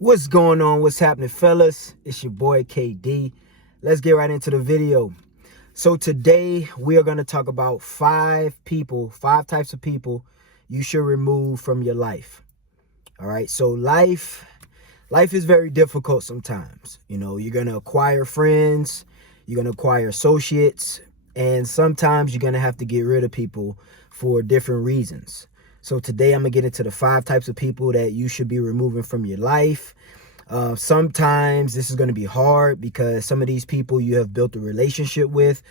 What's going on? What's happening, fellas? It's your boy KD. Let's get right into the video. So today we are going to talk about five types of people you should remove from your life. All right. So life is very difficult sometimes. You know, you're going to acquire friends, you're going to acquire associates, and sometimes you're going to have to get rid of people for different reasons. So today I'm going to get into the five types of people that you should be removing from your life. Sometimes this is going to be hard because some of these people you have built a relationship with,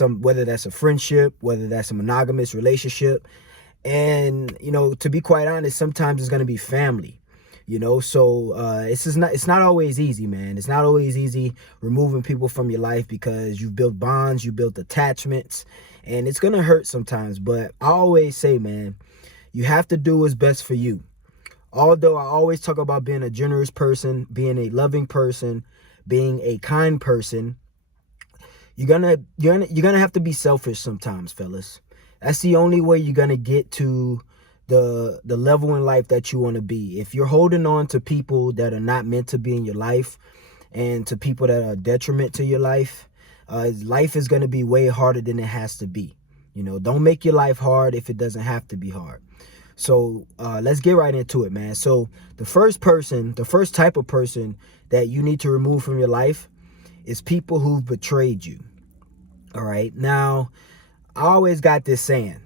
whether that's a friendship, whether that's a monogamous relationship. And, you know, to be quite honest, sometimes it's going to be family. So it's not always easy, man. It's not always easy removing people from your life because you've built bonds, you built attachments, and it's gonna hurt sometimes. But I always say, man, you have to do what's best for you. Although I always talk about being a generous person, being a loving person, being a kind person, you're gonna have to be selfish sometimes, fellas. That's the only way you're gonna get to the level in life that you want to be. If you're holding on to people that are not meant to be in your life and to people that are a detriment to your life, life is going to be way harder than it has to be. You know, don't make your life hard if it doesn't have to be hard. So let's get right into it, man. So the first type of person that you need to remove from your life is people who've betrayed you. All right. Now, I always got this saying,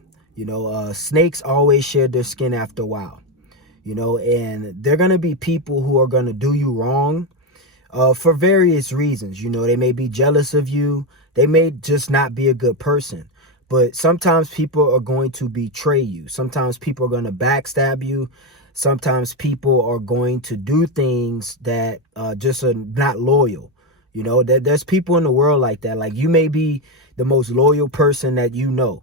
snakes always shed their skin after a while, and they're going to be people who are going to do you wrong for various reasons. They may be jealous of you. They may just not be a good person. But sometimes people are going to betray you. Sometimes people are going to backstab you. Sometimes people are going to do things that just are not loyal. There's people in the world like that. Like, you may be the most loyal person that you know,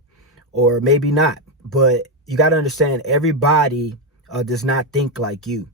or maybe not, but you got to understand everybody does not think like you.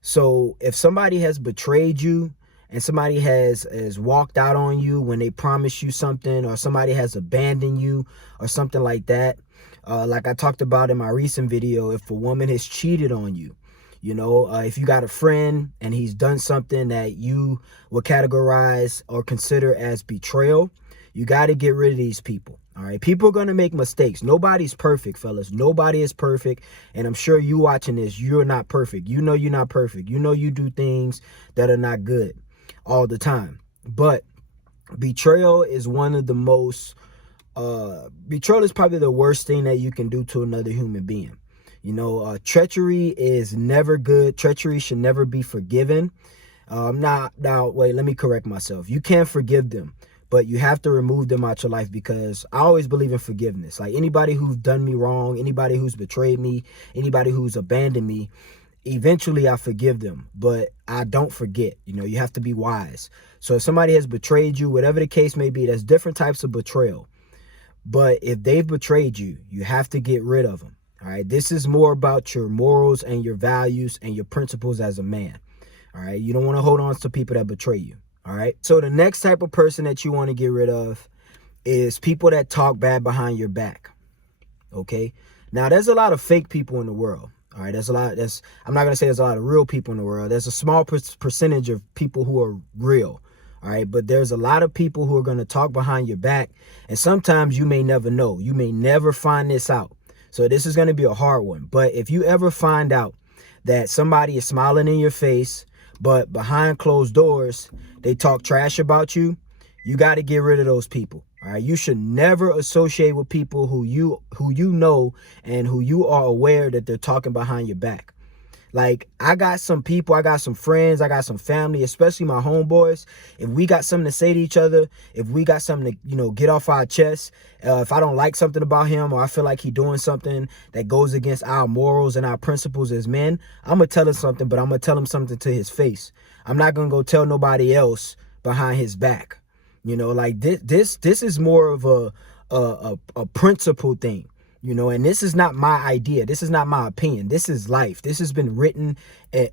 So if somebody has betrayed you and somebody has walked out on you when they promised you something, or somebody has abandoned you or something like that, like I talked about in my recent video, if a woman has cheated on you, if you got a friend and he's done something that you would categorize or consider as betrayal, you got to get rid of these people. All right. People are going to make mistakes. Nobody's perfect, fellas. Nobody is perfect. And I'm sure you watching this, you're not perfect. You know, you're not perfect. You know, you do things that are not good all the time. But betrayal is one of the most, betrayal is probably the worst thing that you can do to another human being. Treachery is never good. Treachery should never be forgiven. Wait, let me correct myself. You can't forgive them, but you have to remove them out your life, because I always believe in forgiveness. Like, anybody who's done me wrong, anybody who's betrayed me, anybody who's abandoned me, eventually I forgive them, but I don't forget. You have to be wise. So if somebody has betrayed you, whatever the case may be, there's different types of betrayal. But if they've betrayed you, you have to get rid of them. All right. This is more about your morals and your values and your principles as a man. All right. You don't want to hold on to people that betray you. All right. So the next type of person that you want to get rid of is people that talk bad behind your back. Okay. Now, there's a lot of fake people in the world. All right. I'm not going to say there's a lot of real people in the world. There's a small percentage of people who are real. All right. But there's a lot of people who are going to talk behind your back. And sometimes you may never know. You may never find this out. So this is going to be a hard one. But if you ever find out that somebody is smiling in your face, but behind closed doors, they talk trash about you, you got to get rid of those people. All right. You should never associate with people who you know and who you are aware that they're talking behind your back. Like, I got some people, I got some friends, I got some family, especially my homeboys. If we got something to say to each other, if we got something to, get off our chest, if I don't like something about him, or I feel like he's doing something that goes against our morals and our principles as men, I'm going to tell him something, but I'm going to tell him something to his face. I'm not going to go tell nobody else behind his back. Like, this is more of a principle thing. And this is not my idea. This is not my opinion. This is life. This has been written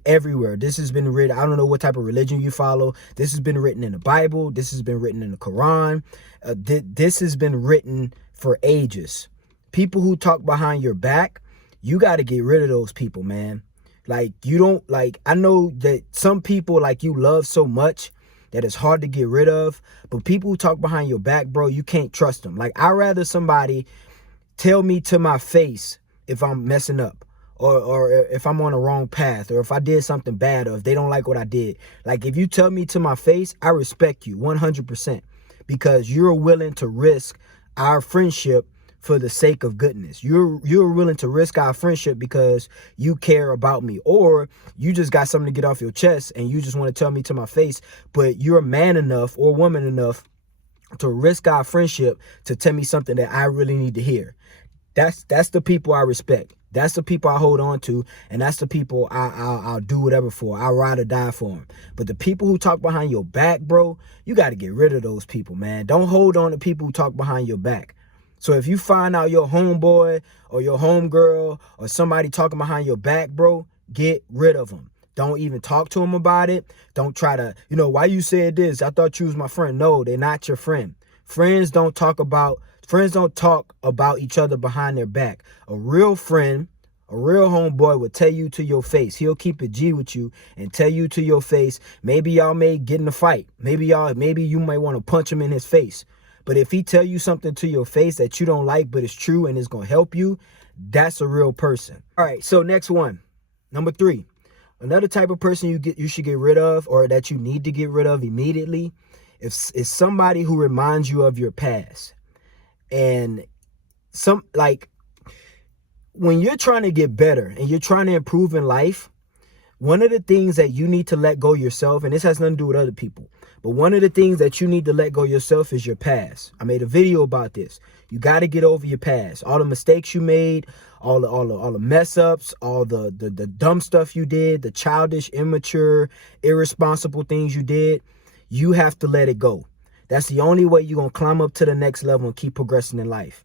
everywhere. This has been written. I don't know what type of religion you follow. This has been written in the Bible. This has been written in the Quran. This has been written for ages. People who talk behind your back, you got to get rid of those people, man. Like, you don't, like, I know that some people, like, you love so much that it's hard to get rid of, but people who talk behind your back, bro, you can't trust them. Like, I'd rather somebody tell me to my face if I'm messing up, or if I'm on the wrong path, or if I did something bad, or if they don't like what I did. Like, if you tell me to my face, I respect you 100%, because you're willing to risk our friendship for the sake of goodness. You're willing to risk our friendship because you care about me, or you just got something to get off your chest and you just want to tell me to my face, but you're man enough or woman enough to risk our friendship to tell me something that I really need to hear. That's the people I respect. That's the people I hold on to, and that's the people I'll do whatever for. I'll ride or die for them. But the people who talk behind your back, bro, you got to get rid of those people, man. Don't hold on to people who talk behind your back. So if you find out your homeboy or your homegirl or somebody talking behind your back, bro, get rid of them. Don't even talk to them about it. Don't try to, why you said this? I thought you was my friend. No, they're not your friend. Friends don't talk about each other behind their back. A real friend, a real homeboy will tell you to your face. He'll keep it G with you and tell you to your face. Maybe y'all may get in a fight. Maybe you might want to punch him in his face. But if he tell you something to your face that you don't like, but it's true and it's going to help you, that's a real person. All right, so next one, number 3. Another type of person you should get rid of, or that you need to get rid of immediately, is somebody who reminds you of your past. And when you're trying to get better and you're trying to improve in life, one of the things that you need to let go yourself, and this has nothing to do with other people, but one of the things that you need to let go yourself is your past. I made a video about this. You got to get over your past. All the mistakes you made, all the mess ups, all the dumb stuff you did, the childish, immature, irresponsible things you did, you have to let it go. That's the only way you're going to climb up to the next level and keep progressing in life.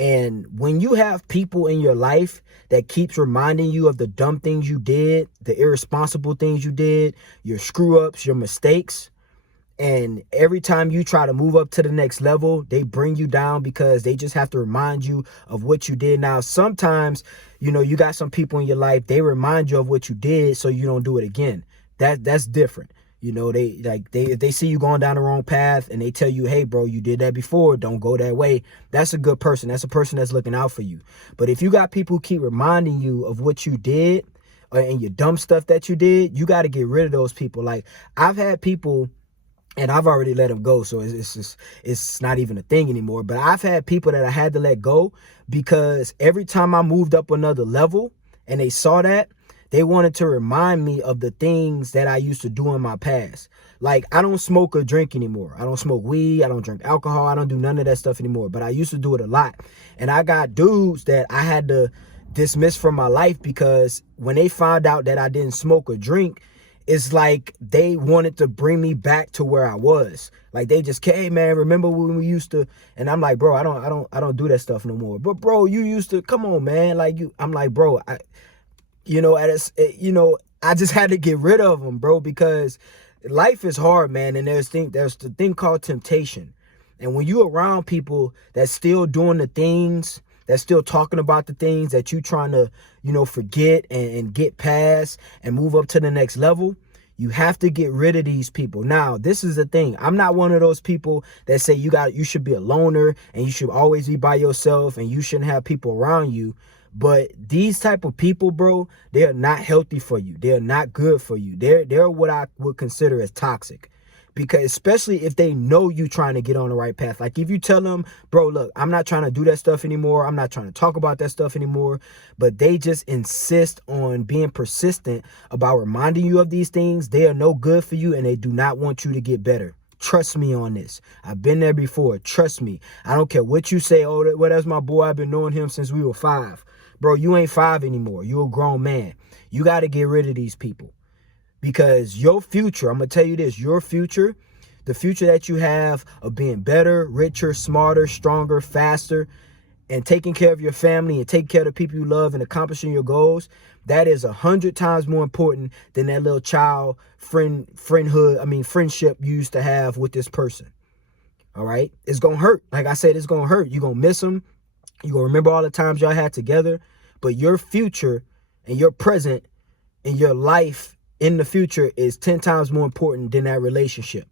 And when you have people in your life that keeps reminding you of the dumb things you did, the irresponsible things you did, your screw ups, your mistakes, and every time you try to move up to the next level, they bring you down because they just have to remind you of what you did. Now, sometimes, you got some people in your life, they remind you of what you did so you don't do it again. That's different. If they see you going down the wrong path and they tell you, hey, bro, you did that before, don't go that way. That's a good person. That's a person that's looking out for you. But if you got people who keep reminding you of what you did and your dumb stuff that you did, you got to get rid of those people. Like, I've had people, and I've already let them go, so it's not even a thing anymore. But I've had people that I had to let go because every time I moved up another level and they saw that, they wanted to remind me of the things that I used to do in my past. Like, I don't smoke or drink anymore. I don't smoke weed. I don't drink alcohol. I don't do none of that stuff anymore. But I used to do it a lot. And I got dudes that I had to dismiss from my life because when they found out that I didn't smoke or drink, it's like they wanted to bring me back to where I was. Like, they just came, man, remember when we used to? And I'm like, bro, I don't do that stuff no more. But bro, you used to, come on, man. Like, I'm like, bro, I just had to get rid of them, bro, because life is hard, man. And there's the thing called temptation. And when you around people that's still doing the things, that's still talking about the things that you trying to, forget and get past and move up to the next level, you have to get rid of these people. Now, this is the thing. I'm not one of those people that say you should be a loner and you should always be by yourself and you shouldn't have people around you. But these type of people, bro, they are not healthy for you. They are not good for you. They're what I would consider as toxic. Because especially if they know you trying to get on the right path. Like, if you tell them, bro, look, I'm not trying to do that stuff anymore. I'm not trying to talk about that stuff anymore. But they just insist on being persistent about reminding you of these things. They are no good for you and they do not want you to get better. Trust me on this. I've been there before. Trust me. I don't care what you say. Oh, well, that's my boy. I've been knowing him since we were 5. Bro, you ain't 5 anymore. You're a grown man. You got to get rid of these people. Because your future, I'm going to tell you this, your future, the future that you have of being better, richer, smarter, stronger, faster, and taking care of your family and taking care of the people you love and accomplishing your goals, that is 100 times more important than that little friendship you used to have with this person. All right? It's going to hurt. Like I said, it's going to hurt. You're going to miss them. You're going to remember all the times y'all had together. But your future and your present, in your life in the future is 10 times more important than that relationship.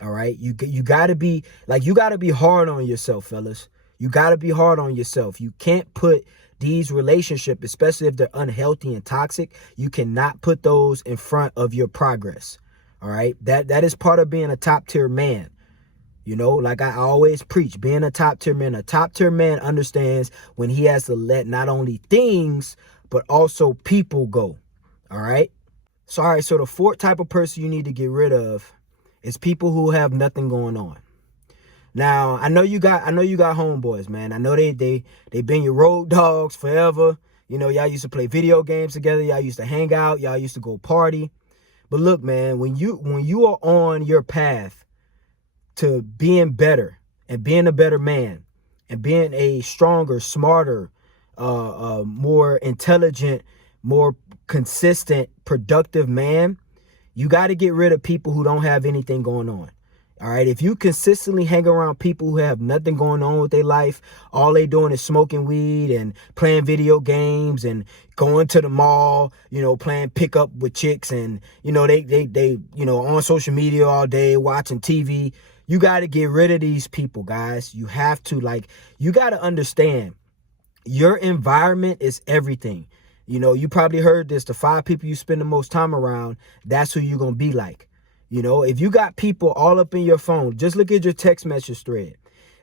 All right. You got to be like, you got to be hard on yourself, fellas. You got to be hard on yourself. You can't put these relationships, especially if they're unhealthy and toxic, you cannot put those in front of your progress. All right. That is part of being a top tier man. You know, like I always preach, being a top tier man understands when he has to let not only things, but also people go. All right. So, all right. So the fourth type of person you need to get rid of is people who have nothing going on. Now, I know you got homeboys, man. I know they been your road dogs forever. You know, y'all used to play video games together. Y'all used to hang out. Y'all used to go party. But look, man, when you are on your path to being better and being a better man and being a stronger, smarter, more intelligent, more consistent, productive man, you got to get rid of people who don't have anything going on. All right. If you consistently hang around people who have nothing going on with their life, all they doing is smoking weed and playing video games and going to the mall, you know, playing pickup with chicks, and, you know, they you know, on social media all day watching TV. You got to get rid of these people, guys. You have to, like, you got to understand your environment is everything. You know, you probably heard this, the 5 people you spend the most time around, that's who you're going to be like. You know, if you got people all up in your phone, just look at your text message thread.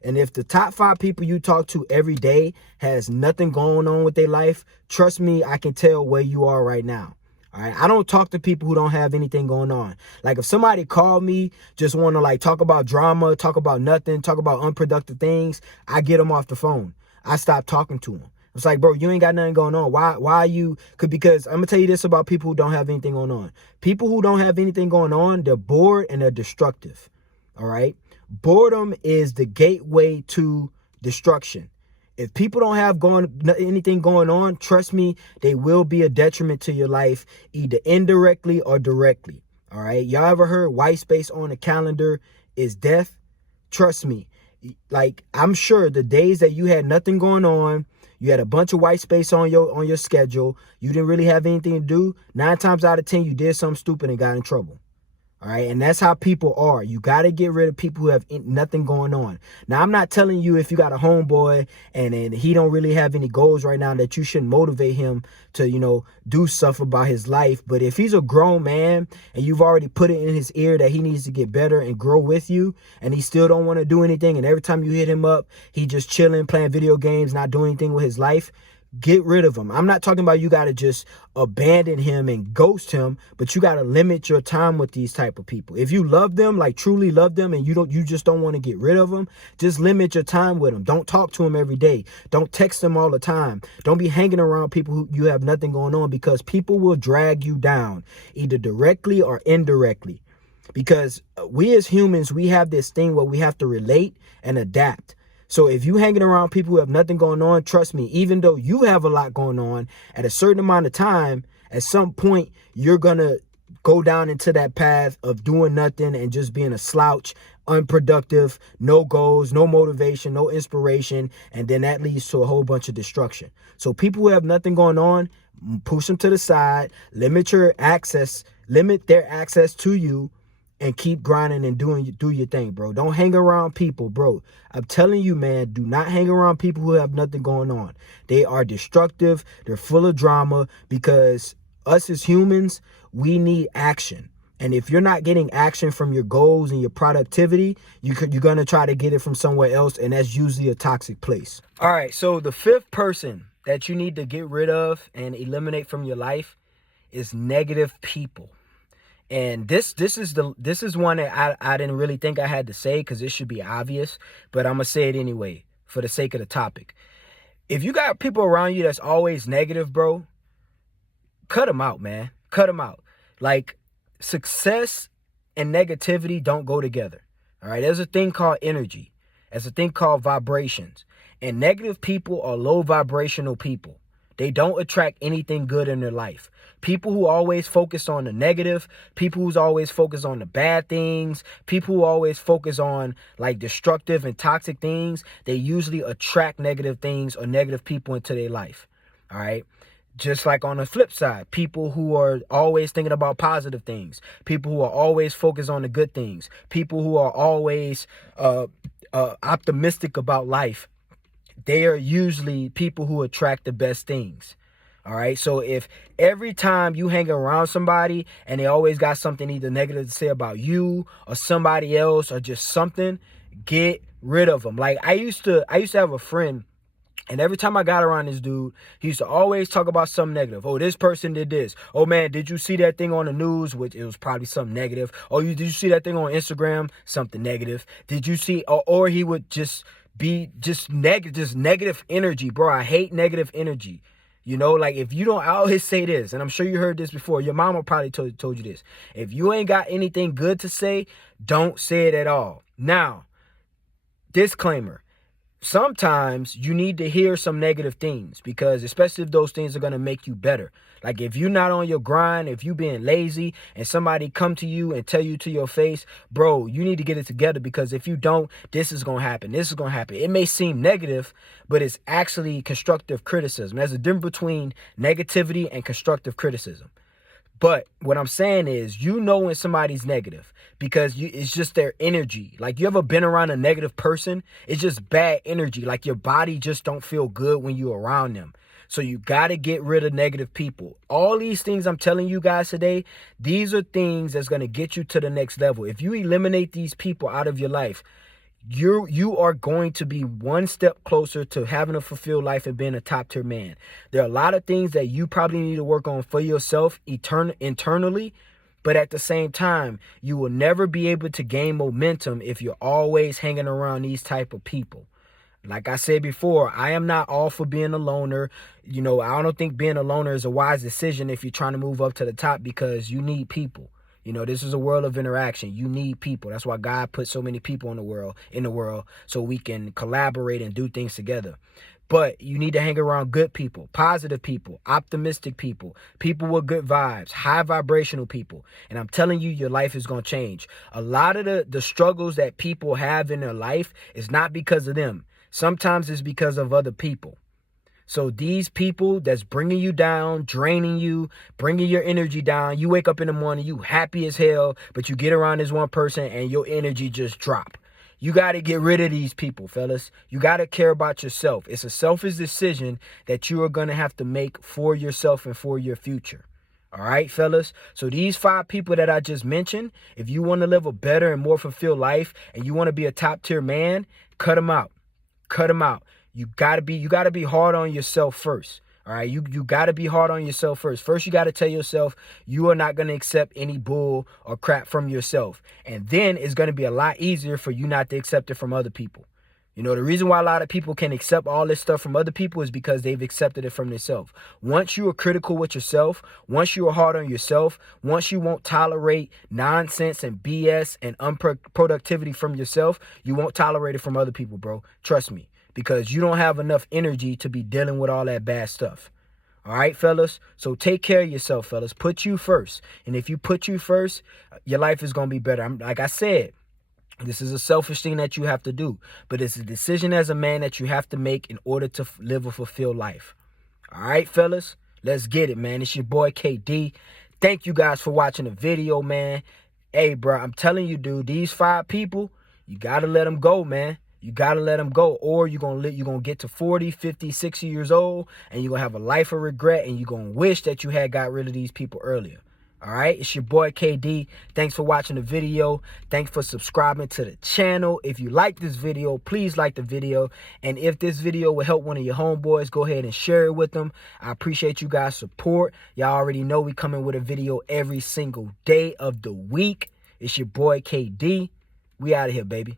And if the top 5 people you talk to every day has nothing going on with their life, trust me, I can tell where you are right now. All right. I don't talk to people who don't have anything going on. Like if somebody called me, just want to like talk about drama, talk about nothing, talk about unproductive things, I get them off the phone. I stop talking to them. It's like, bro, you ain't got nothing going on. Why are you? Because I'm going to tell you this about people who don't have anything going on. People who don't have anything going on, they're bored and they're destructive. All right. Boredom is the gateway to destruction. If people don't have anything going on, trust me, they will be a detriment to your life, either indirectly or directly. All right. Y'all ever heard white space on the calendar is death? Trust me. Like, I'm sure the days that you had nothing going on, you had a bunch of white space on your schedule, you didn't really have anything to do, 9 times out of 10, you did something stupid and got in trouble. All right. And that's how people are. You got to get rid of people who have nothing going on. Now, I'm not telling you if you got a homeboy and he don't really have any goals right now that you shouldn't motivate him to, you know, do stuff about his life. But if he's a grown man and you've already put it in his ear that he needs to get better and grow with you, and he still don't want to do anything, and every time you hit him up, he just chilling, playing video games, not doing anything with his life, get rid of him. I'm not talking about you got to just abandon him and ghost him, but you got to limit your time with these type of people. If you love them, like truly love them, and you just don't want to get rid of them, just limit your time with them. Don't talk to them every day. Don't text them all the time. Don't be hanging around people who you have nothing going on, because people will drag you down either directly or indirectly. Because we as humans, we have this thing where we have to relate and adapt. So if you hanging around people who have nothing going on, trust me, even though you have a lot going on, at a certain amount of time, at some point, you're going to go down into that path of doing nothing and just being a slouch, unproductive, no goals, no motivation, no inspiration. And then that leads to a whole bunch of destruction. So people who have nothing going on, push them to the side, limit their access to you, and keep grinding and do your thing, bro. Don't hang around people, bro. I'm telling you, man, do not hang around people who have nothing going on. They are destructive. They're full of drama, because us as humans, we need action. And if you're not getting action from your goals and your productivity, you're going to try to get it from somewhere else, and that's usually a toxic place. All right, so the 5th person that you need to get rid of and eliminate from your life is negative people. And this is one that I didn't really think I had to say, because it should be obvious, but I'm gonna say it anyway for the sake of the topic. If you got people around you that's always negative, bro, cut them out, man. Cut them out. Like, success and negativity don't go together. All right, there's a thing called energy. There's a thing called vibrations, and negative people are low vibrational people. They don't attract anything good in their life. People who always focus on the negative, people who's always focus on the bad things, people who always focus on like destructive and toxic things, they usually attract negative things or negative people into their life. All right. Just like on the flip side, people who are always thinking about positive things, people who are always focused on the good things, people who are always optimistic about life, they are usually people who attract the best things. All right. So if every time you hang around somebody and they always got something either negative to say about you or somebody else or just something, get rid of them. Like I used to have a friend, and every time I got around this dude, he used to always talk about something negative. Oh, this person did this. Oh man, did you see that thing on the news? Which it was probably something negative. Oh, did you see that thing on Instagram? Something negative. Did you see? Or he would just be just negative energy, bro. I hate negative energy. You know, like if you don't, I always say this, and I'm sure you heard this before. Your mama probably told you this. If you ain't got anything good to say, don't say it at all. Now, disclaimer. Sometimes you need to hear some negative things, because especially if those things are going to make you better. Like if you're not on your grind, if you being lazy and somebody come to you and tell you to your face, bro, you need to get it together, because if you don't, this is going to happen. This is going to happen. It may seem negative, but it's actually constructive criticism. There's a difference between negativity and constructive criticism. But what I'm saying is, you know when somebody's negative because it's just their energy. Like, you ever been around a negative person? It's just bad energy. Like, your body just don't feel good when you're around them. So you got to get rid of negative people. All these things I'm telling you guys today, these are things that's going to get you to the next level. If you eliminate these people out of your life, you are going to be one step closer to having a fulfilled life and being a top tier man. There are a lot of things that you probably need to work on for yourself internally, but at the same time, you will never be able to gain momentum if you're always hanging around these type of people. Like I said before, I am not all for being a loner. You know, I don't think being a loner is a wise decision if you're trying to move up to the top, because you need people. You know, this is a world of interaction. You need people. That's why God put so many people in the world, so we can collaborate and do things together. But you need to hang around good people, positive people, optimistic people, people with good vibes, high vibrational people. And I'm telling you, your life is going to change. A lot of the struggles that people have in their life is not because of them. Sometimes it's because of other people. So these people that's bringing you down, draining you, bringing your energy down, you wake up in the morning, you happy as hell, but you get around this one person and your energy just drop. You got to get rid of these people, fellas. You got to care about yourself. It's a selfish decision that you are going to have to make for yourself and for your future. All right, fellas. So these 5 people that I just mentioned, if you want to live a better and more fulfilled life and you want to be a top tier man, cut them out. Cut them out. You gotta be hard on yourself first. All right. You gotta be hard on yourself first. First, you gotta tell yourself you are not gonna accept any bull or crap from yourself. And then it's gonna be a lot easier for you not to accept it from other people. You know, the reason why a lot of people can accept all this stuff from other people is because they've accepted it from themselves. Once you are critical with yourself, once you are hard on yourself, once you won't tolerate nonsense and BS and unproductivity from yourself, you won't tolerate it from other people, bro. Trust me, because you don't have enough energy to be dealing with all that bad stuff. All right, fellas? So take care of yourself, fellas. Put you first. And if you put you first, your life is going to be better. Like I said, this is a selfish thing that you have to do, but it's a decision as a man that you have to make in order to live a fulfilled life. All right, fellas, let's get it, man. It's your boy KD. Thank you guys for watching the video, man. Hey, bro, I'm telling you, dude, these 5 people, you got to let them go, man. You got to let them go, or you're going to get to 40, 50, 60 years old, and you're going to have a life of regret, and you're going to wish that you had got rid of these people earlier. All right, it's your boy KD. Thanks for watching the video. Thanks for subscribing to the channel. If you like this video, please like the video. And if this video will help one of your homeboys, go ahead and share it with them. I appreciate you guys' support. Y'all already know we coming with a video every single day of the week. It's your boy KD. We out of here, baby.